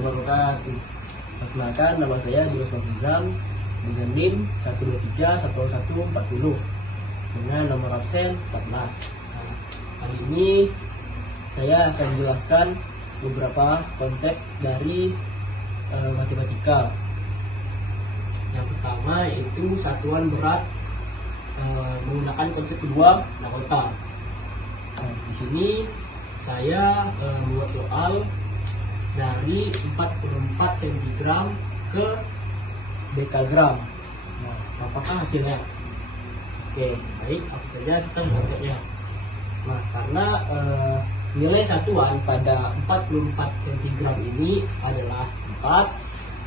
wabarakatuh. Perkenalkan, nama saya Dimas Fahrizal dengan NIM 1231140 dengan nomor absen 14. Nah, kali ini saya akan menjelaskan beberapa konsep dari matematika. Yang pertama yaitu satuan berat menggunakan konsep kedua mahkota. Nah, di sini saya membuat soal dari 44 cm ke dekagram. Nah, apakah hasilnya? Oke, baik, langsung saja kita mengeceknya. Nah, karena nilai satuan pada 44 cm ini adalah 4,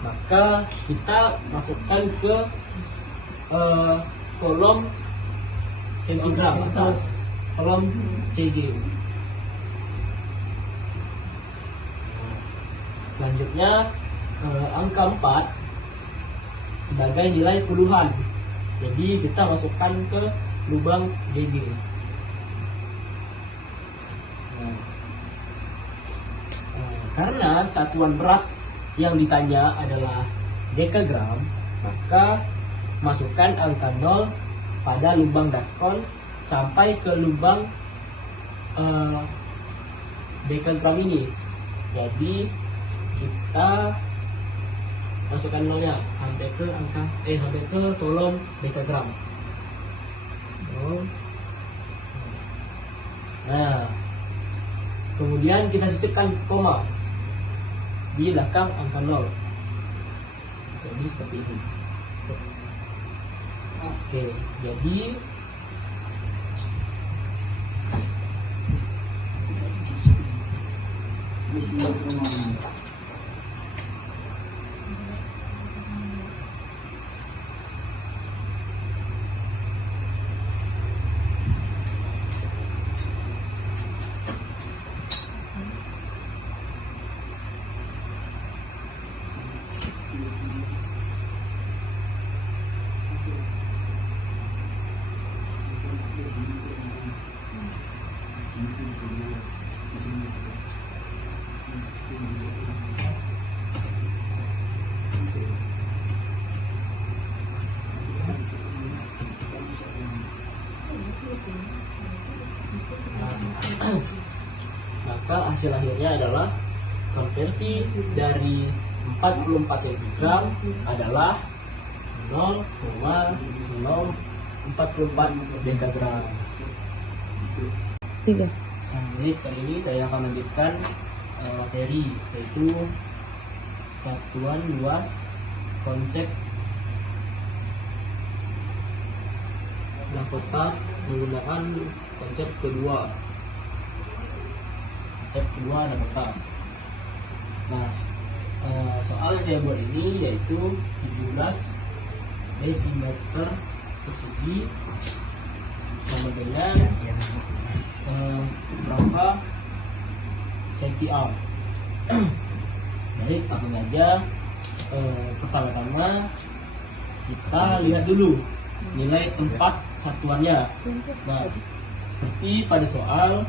maka kita masukkan ke kolom centigram atau kolom CG. Selanjutnya angka 4 sebagai nilai puluhan, jadi kita masukkan ke lubang DG. Karena satuan berat yang ditanya adalah dekagram, maka masukkan angka 0 pada lubang dakon sampai ke lubang dekagram ini. Jadi kita masukkan 0-nya sampai ke sampai ke kolom dekagram. Nah, kemudian kita sisipkan koma di belakang angka 0. Jadi seperti ini. Oke, jadi maka hasil akhirnya adalah konversi dari 44 cm adalah 0,044 dekagram. Jadi kali ini saya akan lanjutkan materi, yaitu satuan luas konsep mahkota menggunakan konsep kedua mahkota. Nah, soal yang saya buat ini yaitu 17 desimeter persegi sama dengan berapa cm. Jadi langsung aja, pertama-tama kita lihat dulu nilai tempat satuannya. Nah, seperti pada soal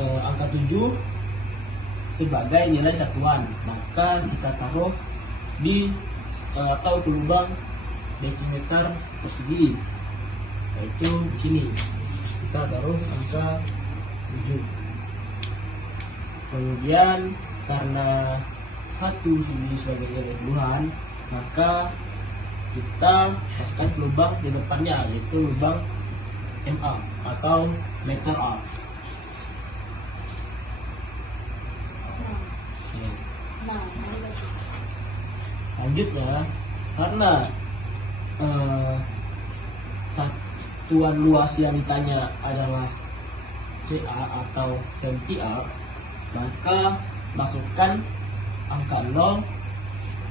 angka 7 sebagai nilai satuan, maka kita taruh di atau ke lubang desimeter persegi, yaitu di sini kita taruh angka 7. Kemudian karena 1 sini sebagai nilai puluhan, maka kita masukkan ke lubang di depannya, yaitu lubang MA atau meter A. Selanjutnya, karena satuan luas yang ditanya adalah CA atau senti A, maka masukkan angka 0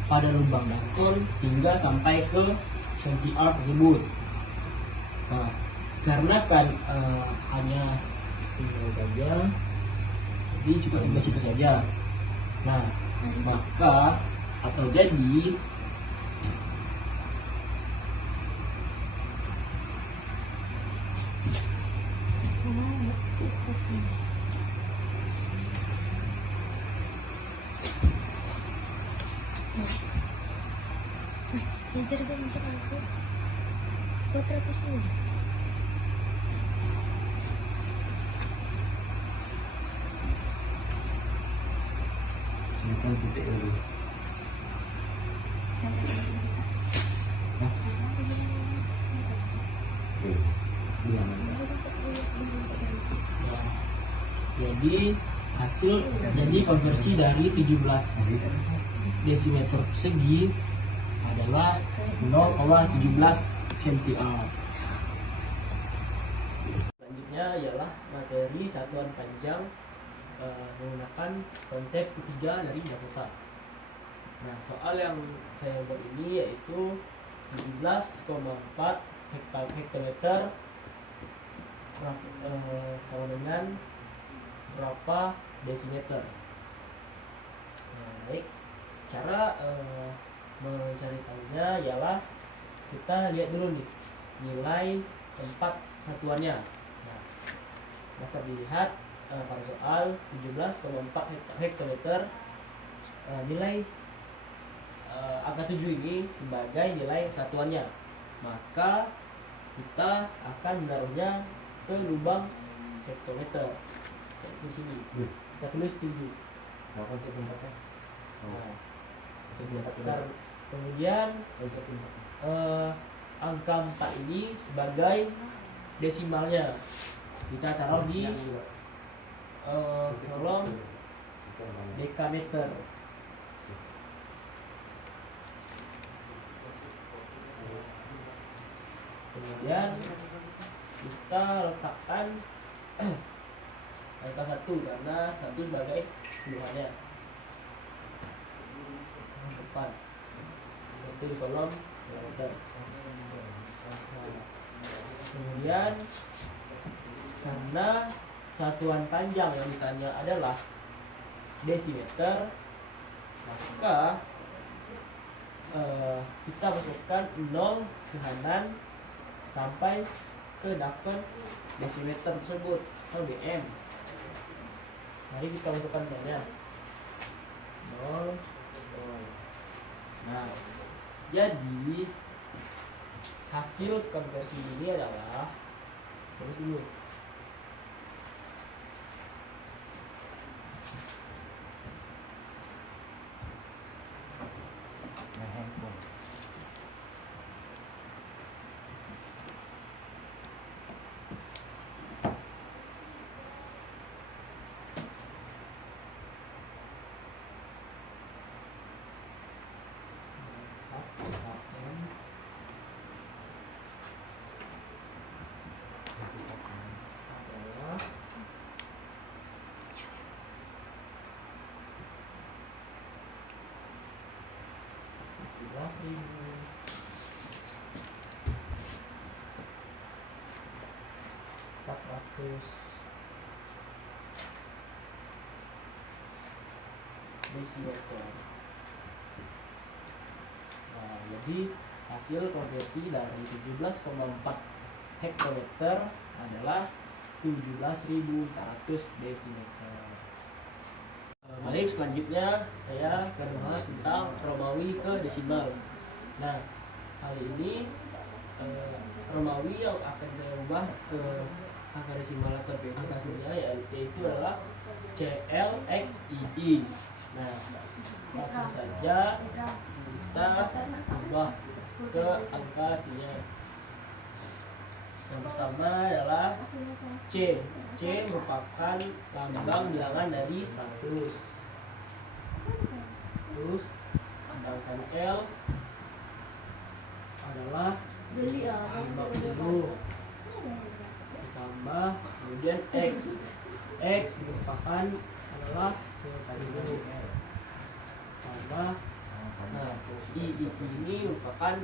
pada lubang dakon hingga sampai ke senti A tersebut. Nah, karena kan hanya tinggal saja, jadi cukup itu saja. Nah, maka atau jadi Ngejar ganjil aku. Buat ratus ini. Bukan titik dulu. Jadi hasil jadi konversi dari 17 desimeter persegi adalah 0,17 cm. Selanjutnya ialah materi satuan panjang menggunakan konsep ketiga dari Dakota. Nah, soal yang saya buat ini yaitu 17,4 hektometer sama dengan berapa desimeter. Nah, baik, cara mencari tahunya ialah kita lihat dulu nih nilai tempat satuannya. Nah, dapat dilihat pada soal 17,4 hektometer, nilai angka 7 ini sebagai nilai satuannya, maka kita akan menaruhnya ke lubang hektometer. Di sini kita tulis 7. Berapa sebenarnya? Nah, kemudian angka 4 ini sebagai desimalnya kita taruh di kolom dekameter. Kemudian kita letakkan angka 1 karena 1 sebagai puluhannya depan, itu di kolom dekameter. Kemudian karena satuan panjang yang ditanya adalah desimeter, maka kita masukkan 0 ke kanan sampai ke dakon desimeter tersebut atau dm. Mari kita masukkan nolnya 0. Nah, jadi hasil konversi ini adalah terus dulu. Desimeter. Nah, jadi hasil konversi dari 17,4 hektometer adalah 17.400 desimeter. Baik, selanjutnya saya akan membahas tentang Romawi ke desimal. Nah, kali ini Romawi yang akan saya ubah ke angka desimal atau angka aslinya yaitu adalah CLXII. Nah, langsung saja kita ubah ke angka aslinya. Yang pertama adalah C. C merupakan lambang bilangan dari 100. Terus sedangkan L adalah 50 ditambah kemudian X. X merupakan adalah 1000 tambah. Nah, I ini merupakan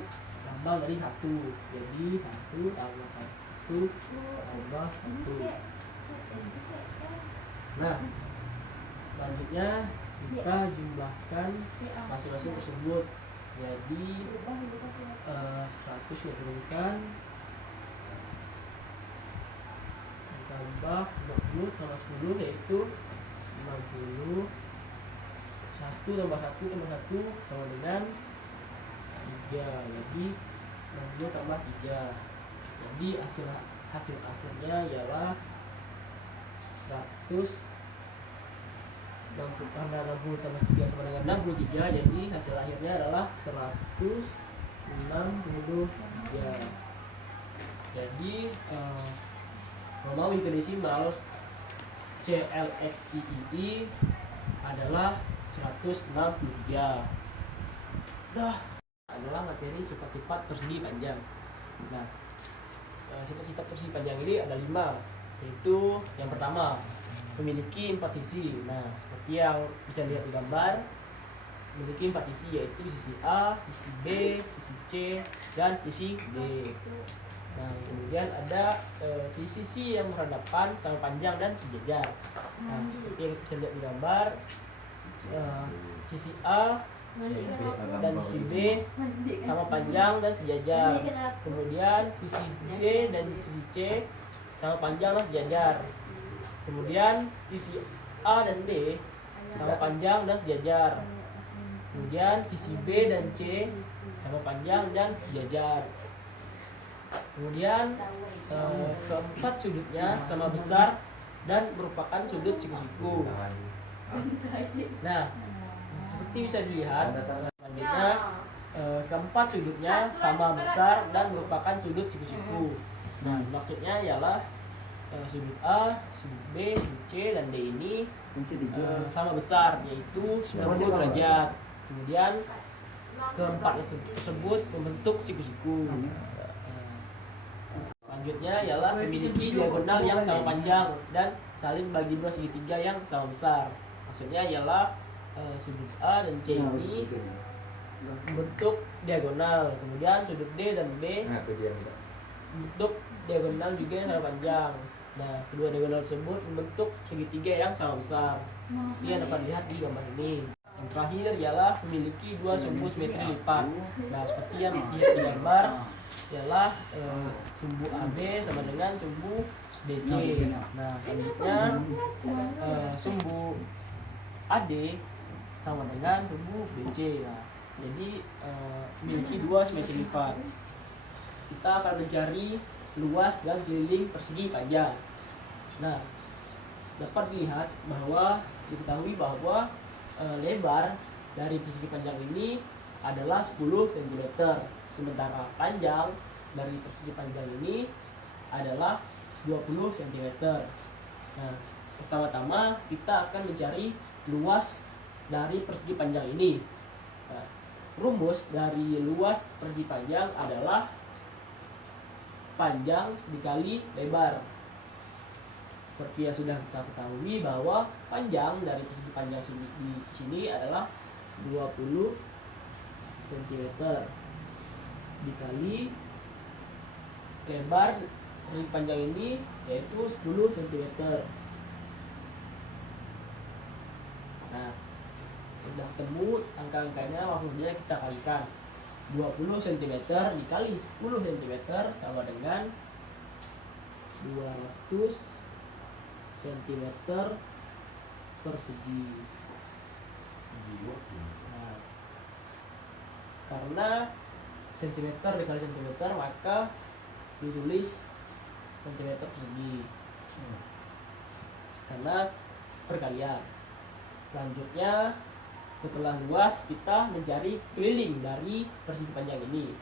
lambang dari 1, jadi 1 tambah 1 tambah 1. Nah, selanjutnya kita jumlahkan masing-masing tersebut. Jadi 100 kita turunkan tambah 20 tambah 10 yaitu 50. 1 tambah 1 tambah 1 sama dengan 3. Jadi 60 tambah 3. Jadi hasil akhirnya ialah 100. 60 tambah 60 tambah 3 sama dengan 63. Jadi hasil akhirnya adalah 163. Jadi Romawi ke desimal CLXIII adalah 163. Adalah materi sifat-sifat persegi panjang. Nah, sifat-sifat persegi panjang ini ada 5, yaitu yang pertama memiliki 4 sisi. Nah, seperti yang bisa lihat di gambar, memiliki 4 sisi, yaitu sisi A, sisi B, sisi C, dan sisi D. Nah, kemudian ada sisi yang berhadapan sama panjang dan sejajar. Nah, seperti yang bisa lihat di gambar, sisi A dan sisi B sama panjang dan sejajar. Kemudian sisi D dan sisi C sama panjang dan sejajar. Kemudian sisi A dan D sama panjang dan sejajar. Kemudian sisi B dan C sama panjang dan sejajar. Kemudian keempat sudutnya sama besar dan merupakan sudut siku-siku. Nah, seperti bisa dilihat, selanjutnya keempat sudutnya sama besar dan merupakan sudut siku-siku. Nah, maksudnya ialah sudut A, sudut B, sudut C, dan D ini sama besar, yaitu 90 derajat. Kemudian keempat tersebut membentuk siku-siku. Selanjutnya ialah memiliki diagonal yang sama panjang dan saling bagi dua segitiga yang sama besar. Maksudnya ialah sudut A dan C ini membentuk diagonal. Kemudian sudut D dan B membentuk diagonal juga yang sama panjang. Nah, kedua diagonal tersebut membentuk segitiga yang sama besar. Ini yang dapat dilihat di gambar ini. Yang terakhir ialah memiliki dua sumbu simetri lipat. Nah, seperti yang dilihat di gambar ialah sumbu AB sama dengan sumbu BC. Nah, selanjutnya sumbu AD sama dengan sumbu BC. Nah, jadi memiliki dua simetri lipat. Kita akan mencari luas dan keliling persegi panjang. Nah, dapat dilihat bahwa diketahui bahwa lebar dari persegi panjang ini adalah 10 cm, sementara panjang dari persegi panjang ini adalah 20 cm. Nah, pertama-tama kita akan mencari luas dari persegi panjang ini. Nah, rumus dari luas persegi panjang adalah panjang dikali lebar. Seperti yang sudah kita ketahui bahwa panjang dari persegi panjang di sini adalah 20 cm dikali lebar persegi panjang ini, yaitu 10 cm. Nah, sudah ketemu angka-angkanya, maksudnya kita kalikan 20 cm dikali 10 cm sama dengan 200 cm persegi. Nah, karena cm dikali cm maka ditulis cm persegi karena perkalian. Selanjutnya, setelah luas kita mencari keliling dari persegi panjang ini.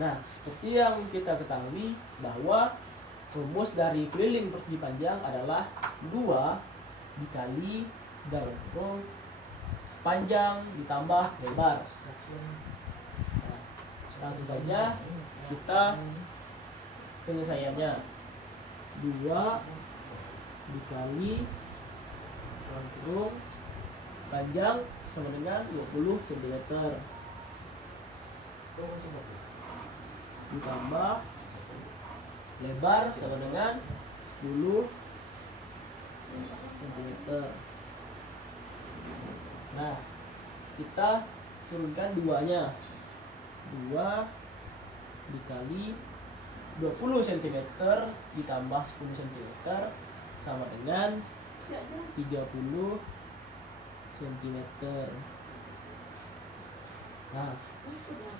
Nah, seperti yang kita ketahui bahwa rumus dari keliling persegi panjang adalah 2 dikali garis panjang ditambah lebar. Nah, langsung saja kita penyelesaiannya. 2 dikali panjang sama dengan 20 cm ditambah lebar sama dengan 10 cm. Nah, kita turunkan duanya. 2 dikali 20 cm ditambah 10 cm sama dengan 30 cm. Nah,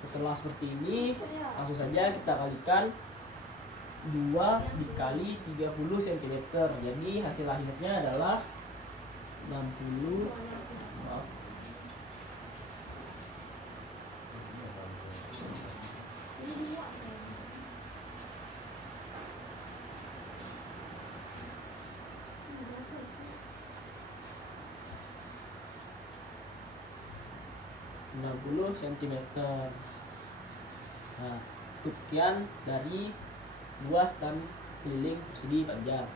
setelah seperti ini, langsung saja kita kalikan 2 dikali 30 cm. Jadi hasil akhirnya adalah 60, maaf, 60 cm. Nah, cukup sekian dari luas dan keliling persegi panjang.